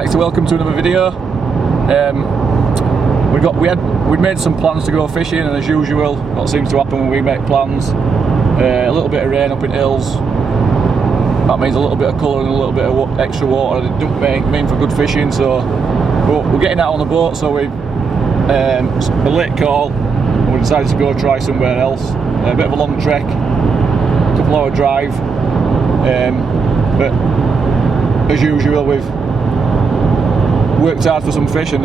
Right, so welcome to another video. We'd made some plans to go fishing, and as usual, what seems to happen when we make plans, a little bit of rain up in hills. That means a little bit of colour and a little bit of extra water. It doesn't mean for good fishing, so we're getting out on the boat. So we a late call, and we decided to go try somewhere else. A bit of a long trek, a couple hour drive, but as usual we've worked hard for some fish, and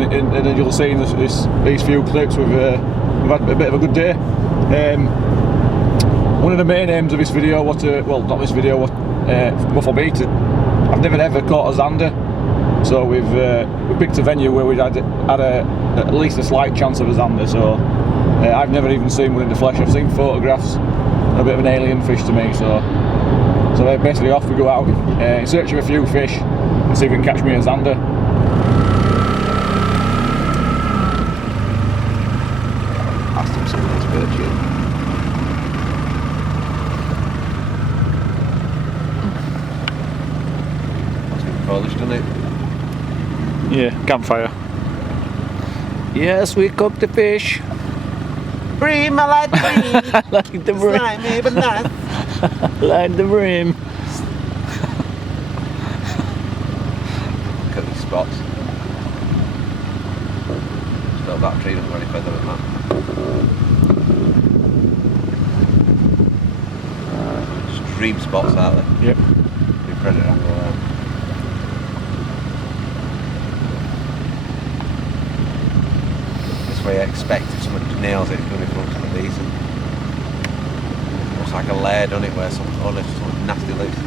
you'll see in these few clips we've had a bit of a good day. One of the main aims of this video was not this video, but for me I've never ever caught a zander, so we picked a venue where we'd had at least a slight chance of a zander. So I've never even seen one in the flesh. I've seen photographs, a bit of an alien fish to me. So basically off we go out in search of a few fish and see if we can catch me a zander. Asked him some of his virtue. That's been Polish, doesn't it? Yeah, campfire. Yes, we cooked the fish. Bream, I like bream. Like the bream. Slimy but nice. Like the bream. Look at these spots. Still that tree doesn't go any further than that. Just dream spots, aren't they? Yep. Big predator angle there. This way I expect if someone nails it, it's going to be from something decent. Looks like a lair, doesn't it, where something nasty loose.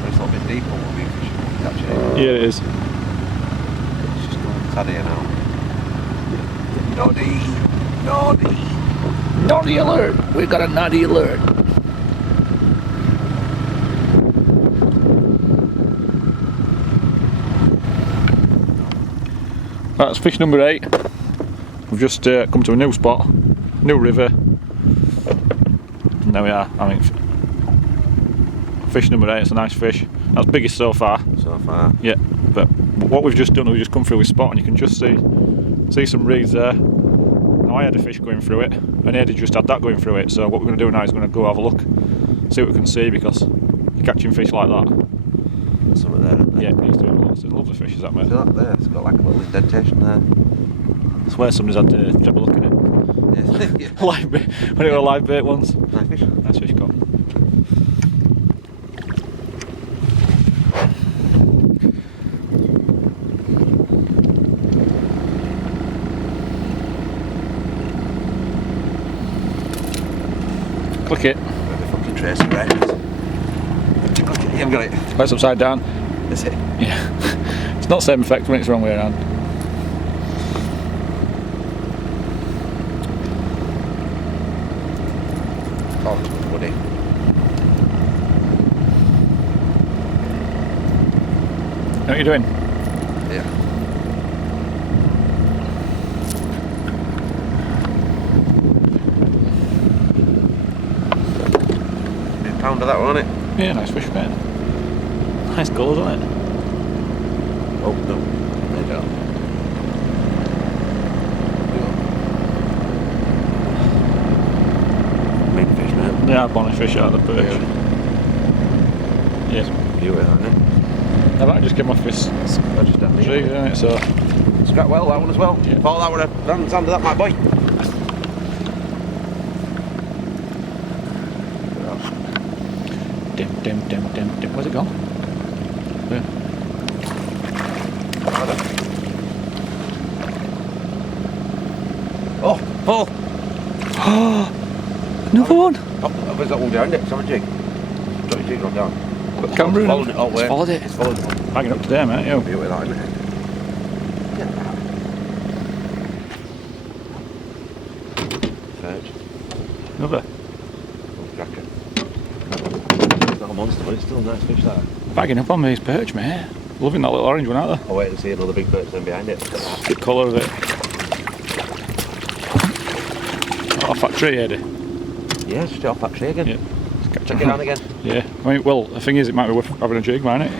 But it's a little bit deeper what we should catch it. Yeah, it is. It's just going steady now. Noddy! Noddy! Naughty alert! We got a naughty alert. That's fish number 8. We've just come to a new spot, new river. And there we are, having fish number 8. It's a nice fish. That's biggest so far. So far. Yeah, but what we've just done, we've just come through this spot, and you can just see some reeds there. Now I had a fish going through it, and Eddie just had that going through it. So what we're going to do now is going to go have a look, see what we can see, because you're catching fish like that. There's something there, isn't there? Yeah, it needs to be lots. It's a lovely fish, is that, mate? See that there? It's got like a little indentation there. I swear somebody's had to have a look at it. Yeah. Live bait, when it was a live bait once. Nice fish. Nice fish caught. Click it. Got the fucking trace of red. You haven't got it. That's upside down. Is it? Yeah. It's not the same effect when it's the wrong way around. Oh, it's woody. Know what you're doing? Yeah. £1 of that one, isn't it? Yeah, nice fish, mate. Nice colours, isn't it? Oh, no. They don't. Big fish, mate. They are bonny fish out of the perch. Yes. Beauty, aren't it? That might just came off this Just down tree, here. isn't it? So, Scrap well, that one as well. Yeah. Thought that would have done under that, my boy. dim. Where's it gone? Yeah. Oh, Paul! Another one! Oh, there's that one behind it. It's on a jig. Got your jig run down. Got the camera in Followed it. it. Oh, wait. It's followed it. It's followed it. Banging up today, mate, yo. Beauty, that, isn't it? Get that. Perch. Another. Oh, cracker. It's not a monster, but it's still a nice fish, that. Bagging up on these perch, mate. Loving that little orange one out there. I'll wait and see another big perch then behind it. Good colour of it. Off that tree, Eddie. Yeah, just off that tree again. Yeah. Check it on again. Yeah. I mean, well, the thing is, it might be worth having a jig, mightn't it?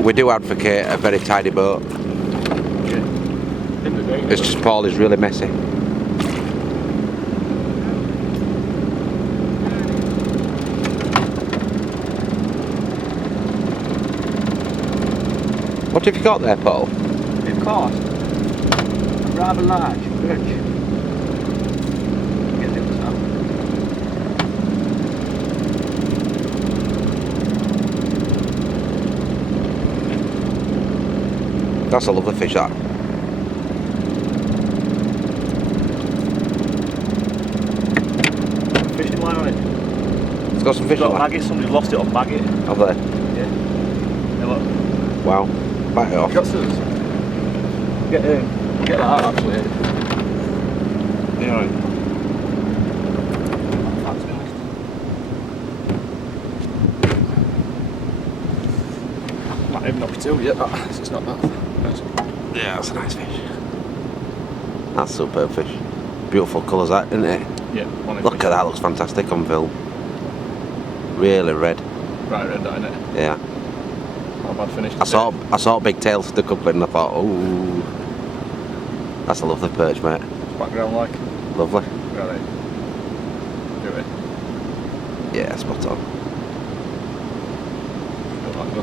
We do advocate a very tidy boat. It's just Paul is really messy. What have you got there, Paul? We've caught a rather large perch. Get this out. That's a lovely fish, that. Fishing line on it. It's got some fish on it. Maggot, somebody's lost it on maggot. Have they? Yeah. Yeah, look. Wow. Bite it off. Got scissors. Get that out actually. Yeah, right. That's finished. Might even knock it too yet, that. It's not that. Yeah, that's a nice fish. That's superb fish. Beautiful colours, that, isn't it? Yeah. Look at that, looks fantastic on film. Really red. Right red, that, innit? Yeah. Not a bad finish. I saw a big tail stuck up and I thought, oh, that's a lovely perch, mate. Background like. Lovely. Right. Do it. Yeah, spot on. Go back, go.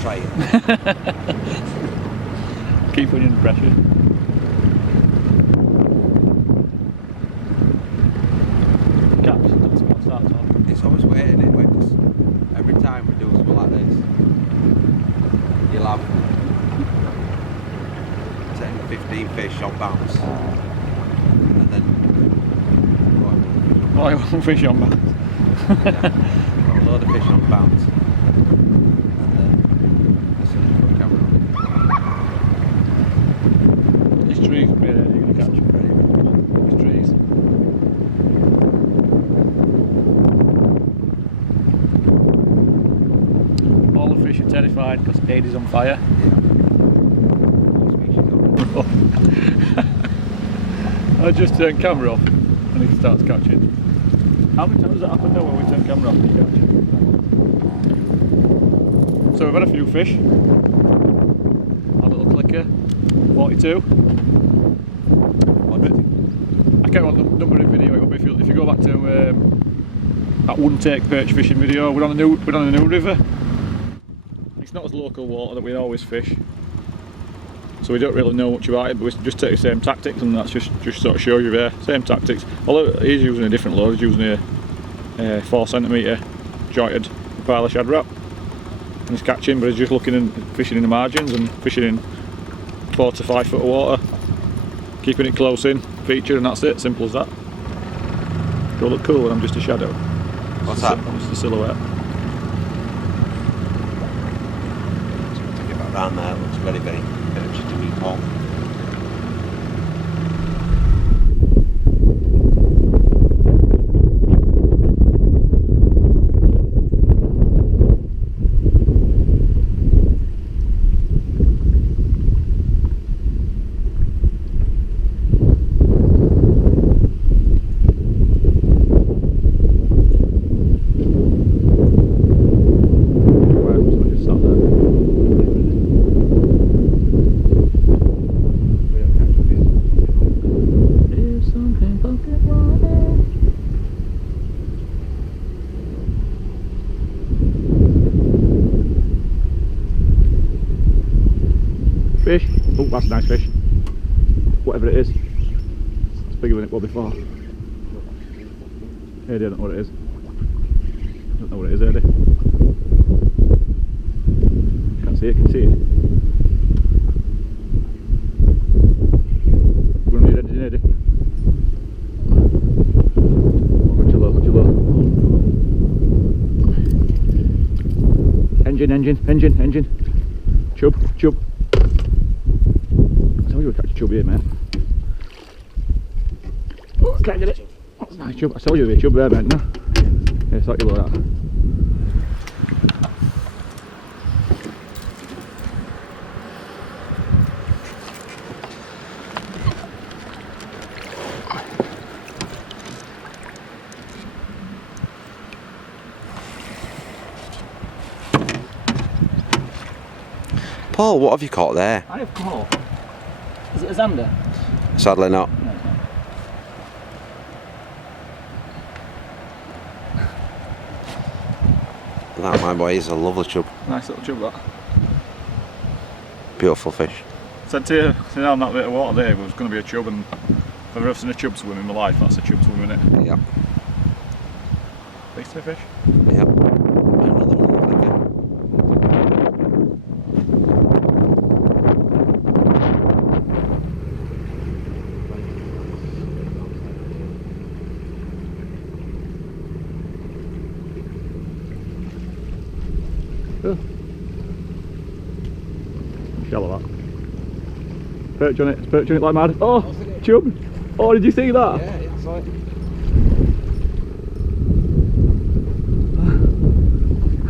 Try it. Keep putting in the pressure. Catch, that's what starts on. It's always waiting it because every time we do something like this, you'll have 10, 15 fish on bounce, and then Oh, I want fish on bounce. yeah, a load of fish on bounce. These trees will be there, you're going to catch them. These trees. All the fish are terrified because Dade is on fire. I just turn camera off and he starts catching. How many times does that happen now when we turn camera off and you catch? So we've had a few fish. Our little clicker, 42. I can't remember the number of video it will be if you go back to that one take perch fishing video. We're on a new river. It's not as local water that we always fish, so we don't really know much about it. But we just take the same tactics, and that's just sort of shows you there. Same tactics. Although he's using a different lure. He's using a 4cm jointed pile of shad wrap, and he's catching, but he's just looking and fishing in the margins and fishing in 4 to 5 foot of water, keeping it close in, feature, and that's it, simple as that. Do I look cool when I'm just a shadow? What's that? I'm just a silhouette. Take it back round there, it looks very, very just a wee pole. Fish. Oh, that's a nice fish. Whatever it is. It's bigger than it was before. Eddie, I don't know what it is. I don't know what it is, Eddie. Can't see it, can see it. We're going to need engine, Eddie. Hold you low, hold you low. Engine. Chub. I told you we'd catch a chub here, mate. Oh, can't get it. That's a nice chub. I told you there'd be a chub there, mate, no? Yeah, it's like you like that. Paul, what have you caught there? I have caught. Is it a zander? Sadly not. No, it's not. That, my boy, is a lovely chub. Nice little chub, that. Beautiful fish. Said to you, on that bit of water there, was going to be a chub, and if I've ever seen a chub swim in my life, that's a chub swim, isn't it? Yep. Big fish. Yep. Another one again. Oh. Shallow that. Perch on it, it's perching it like mad. Oh, chub! Oh, did you see that? Yeah, I saw it.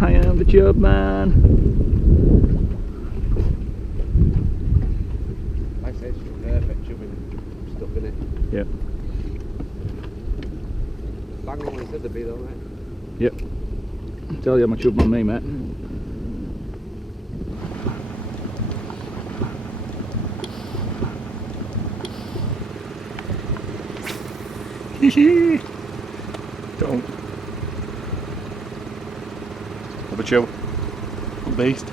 I am the chub man. Like I said, it's perfect chubbing stuff in it. Yep. Bang on when he said there'd be though, mate. Yep. Tell you I'm a chub man, me, mate. Don't. Have a chill. Beast.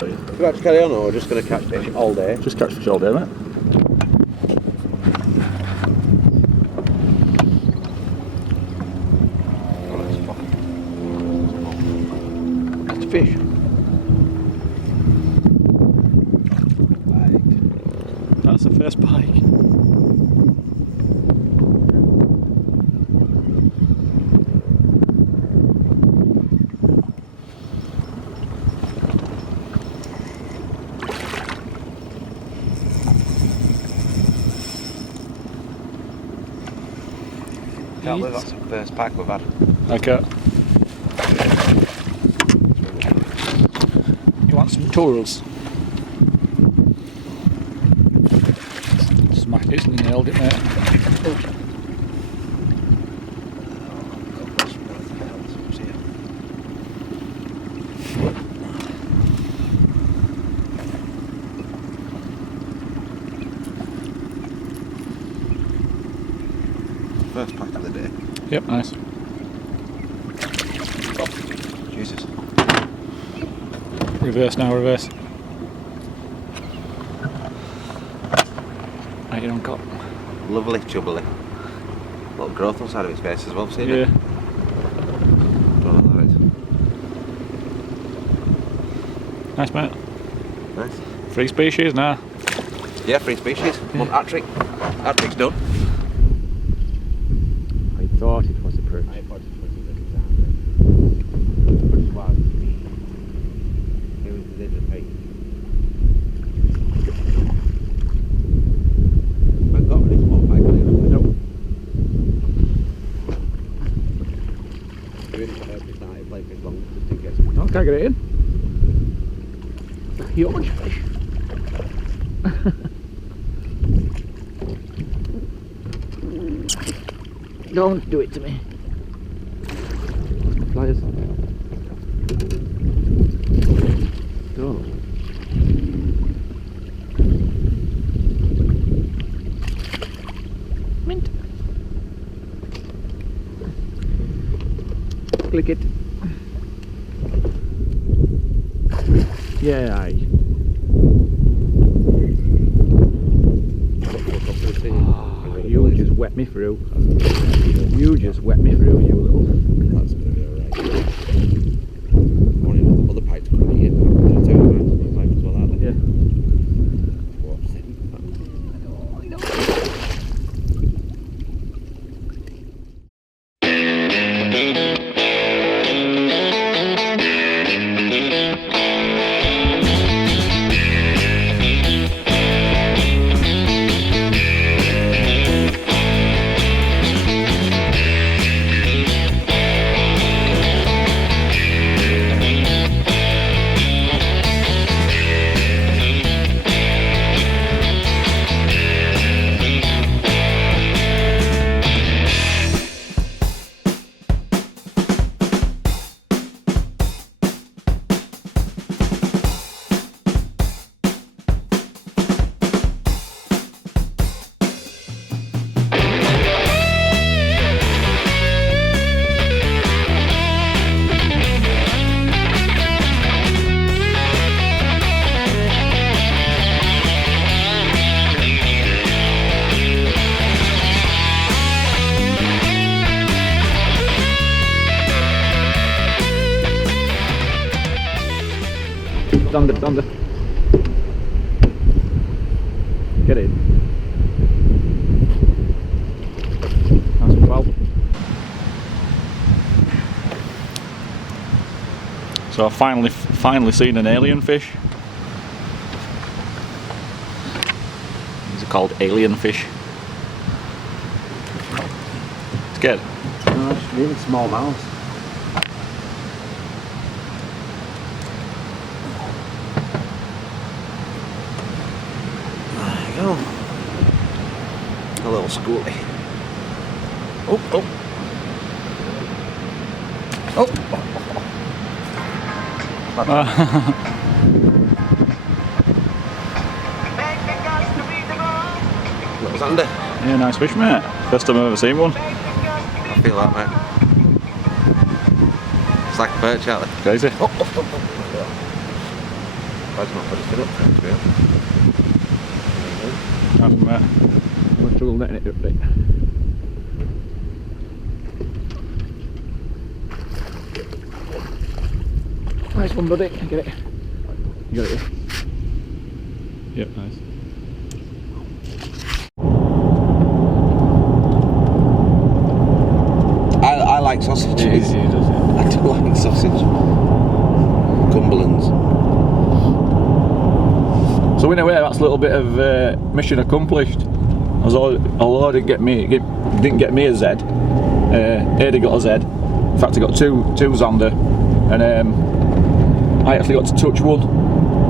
Are you about to carry on or just going to catch fish all day? Just catch fish all day, mate. That's a fish. That's the first pike. Can't believe that's the first pack we've had. Okay. You want some tools? Smashed it and nailed it, mate. Oh. First pack of the day. Yep, nice. Jesus. Reverse now, reverse. Right, you're on cop. Lovely chubbly. Little growth on the side of his face as well, seen Yeah. it? Don't know what that is. Nice, mate. Nice. 3 species now. Yeah, 3 species. One hat-trick. Hat-trick's done. I thought it was a perch. I thought it was a little zander. But it was me. It was a little pig. I've got this one pipe later. Nope. Really purpose that I play for long just in case. Oh, can't get it in. It's a huge fish. Don't do it to me. Pliers. Don't. Mint. Click it. Yeah, aye. You just wet me through. You just wet me through, you little. That's going to be alright. Other pipes coming in. They're two pipes as well, aren't they? Yeah. What's it? Thunder. Get in. That's 12. So I've finally seen an alien fish. These are called alien fish. Scared? No, it's really small mouths. Go. A little schoolie. Oh. Little zander. Yeah, nice fish, mate. First time I've ever seen one. I feel that, mate. It's like a perch out there. Crazy. Oh. I've not put his fin up there, to be honest. Nice, mate. I'm struggle netting it a bit. Nice one, buddy. Get it. You got it. Yep, nice. I like sausages. Yeah, he does, yeah. I do like sausage. Cumberlands. So in a way, that's a little bit of mission accomplished. Although I didn't get me a Z, Ada got a Z. In fact, I got two zander, and I actually got to touch one.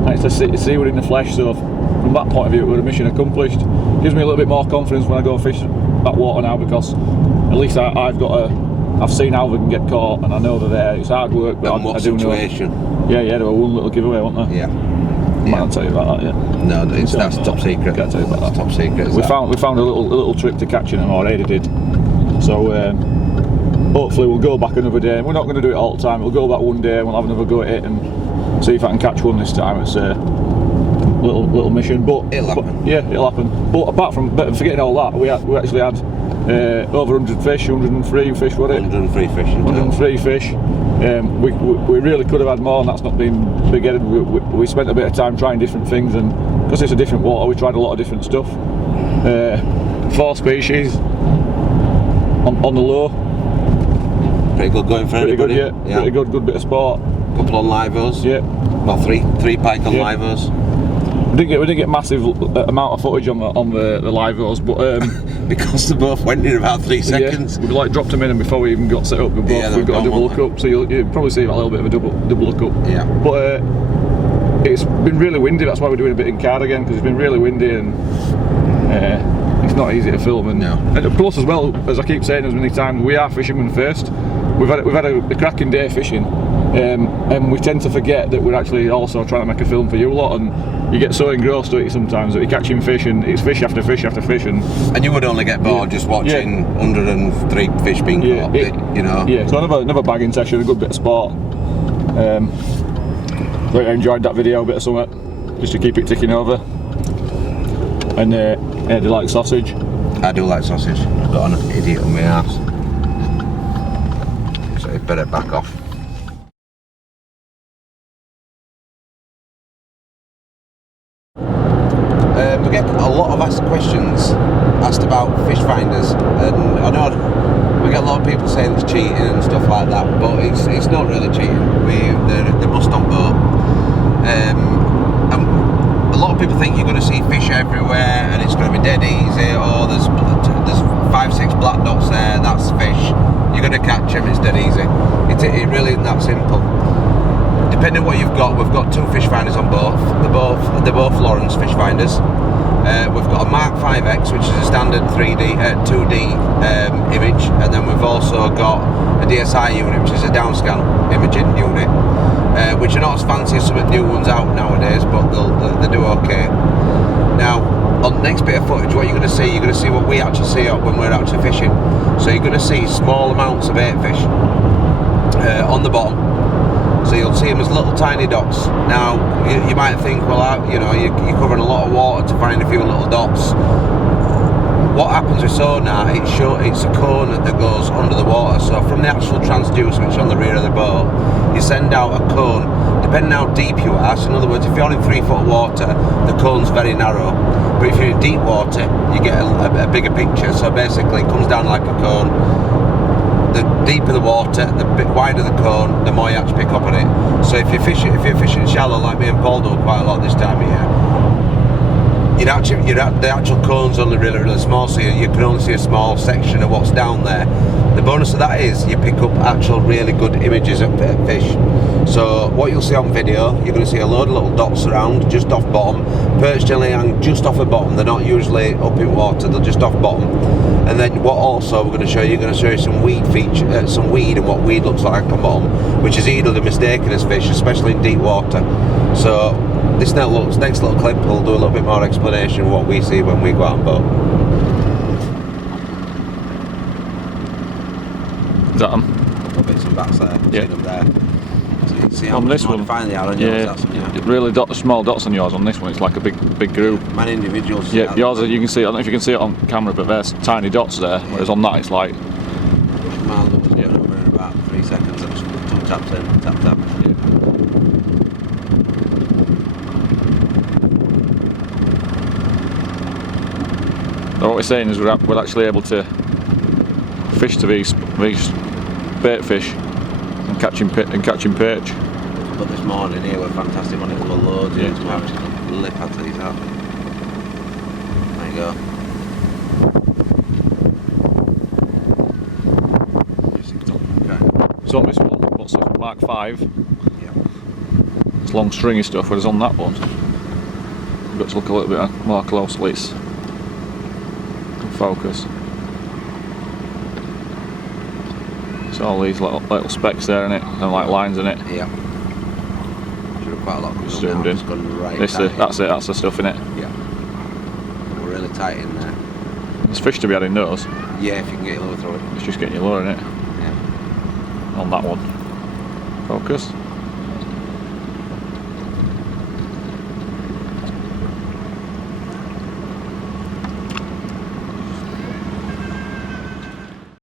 I actually see one in the flesh. So from that point of view, it was a mission accomplished. Gives me a little bit more confidence when I go fish that water now, because at least I've seen how they can get caught, and I know they're there. It's hard work, but I do know. Yeah, there were one little giveaway, wasn't there? Yeah. I can't tell you about that yet. No, that's top secret. Can't tell you about that. Top secret. We found a little trick to catching them, or Ada did. So hopefully we'll go back another day. We're not going to do it all the time. We'll go back one day and we'll have another go at it and see if I can catch one this time. It's a little mission, but It'll happen. Yeah, it'll happen. But apart from forgetting all that, we actually had over 100 fish, 103 fish, were it? 103 fish in total. 103 fish. We really could have had more, and that's not been big-headed. We spent a bit of time trying different things, and because it's a different water, we tried a lot of different stuff. 4 species on the low. Pretty good going for anybody. Good, yeah. Pretty good bit of sport. Couple on livers. Yeah. Well, three pike on livers. We didn't get massive amount of footage on the livers, but because they both went in about 3 seconds. Yeah, we like dropped them in, and before we even got set up, we got a double look up. So you'll probably see a little bit of a double look up. Yeah. But it's been really windy. That's why we're doing a bit in card again, because it's been really windy and it's not easy to film. And plus, as well, as I keep saying as many times, we are fishermen first. We've had a cracking day fishing, and we tend to forget that we're actually also trying to make a film for you lot, and you get so engrossed with it sometimes that you're catching fish, and it's fish after fish after fish, and you would only get bored just watching 103 fish being caught, you know. Yeah, so another bagging session, a good bit of sport. Right, I enjoyed that video, a bit of something just to keep it ticking over. And do you like sausage? I do like sausage. I've got an idiot on my ass, so you better back off. We get a lot of questions asked about fish finders, and I know we get a lot of people saying it's cheating and stuff like that, but it's not really cheating. They're must on boat, and a lot of people think you're going to see fish everywhere and it's going to be dead easy. Or there's 5-6 black dots there, that's fish. You're going to catch them, it's dead easy. It really isn't that simple. Depending on what you've got, we've got 2 fish finders on both. They're both Lawrence fish finders. We've got a Mark 5X, which is a standard 2D image, and then we've also got a DSI unit, which is a downscan imaging unit, which are not as fancy as some of the new ones out nowadays, but they do okay. Now, on the next bit of footage, what you're going to see what we actually see when we're actually fishing. So you're going to see small amounts of bait fish on the bottom. So you'll see them as little tiny dots. Now, you might think, well, you're covering a lot of water to find a few little dots. What happens with sonar, it's a cone that goes under the water. So from the actual transducer, which is on the rear of the boat, you send out a cone, depending how deep you are. So in other words, if you're in 3 foot water, the cone's very narrow. But if you're in deep water, you get a bigger picture. So basically, it comes down like a cone. The deeper the water, the bit wider the cone, the more you actually pick up on it. So if you're fishing shallow, like me and Paul do quite a lot this time of year, the actual cone's only really, really small, so you can only see a small section of what's down there. The bonus of that is you pick up actual really good images of fish. So what you'll see on video, you're going to see a load of little dots around, just off bottom. Perch generally hang just off the bottom. They're not usually up in water, they're just off bottom. And then what also we're going to show you, some weed some weed and what weed looks like on bottom, which is easily mistaken as fish, especially in deep water. So this next little clip will do a little bit more explanation of what we see when we go out on boat. Is that them? Little bits and bats there, yeah. See them there. So you can see how on much this more one, fine they are on yours. That's, really small dots on yours. On this one, it's like a big group. Man, individuals. Yeah, yours, you can see. I don't know if you can see it on camera, but there's tiny dots there. Whereas on that, it's like. Man, looks going over in about 3 seconds. And 2 taps in, tap. Yeah. So what we're saying is we're actually able to fish to these bait fish and catching perch. But this morning here we're fantastic on it. We've got loads of it. We're actually lip out to these out. There you go. Okay. So on this one, what's it, Mark 5? Yeah. It's long stringy stuff, whereas on that one, you've got to look a little bit more closely. It's focus. So all these little specks there in it, and like lines in it. Yeah. Should have quite a lot of zoomed in. Right, that's the stuff in it. Yeah. We're really tight in there. There's fish to be had in those. Yeah, if you can get your lure through it. It's just getting your lure in it. Yeah. On that one. Focus.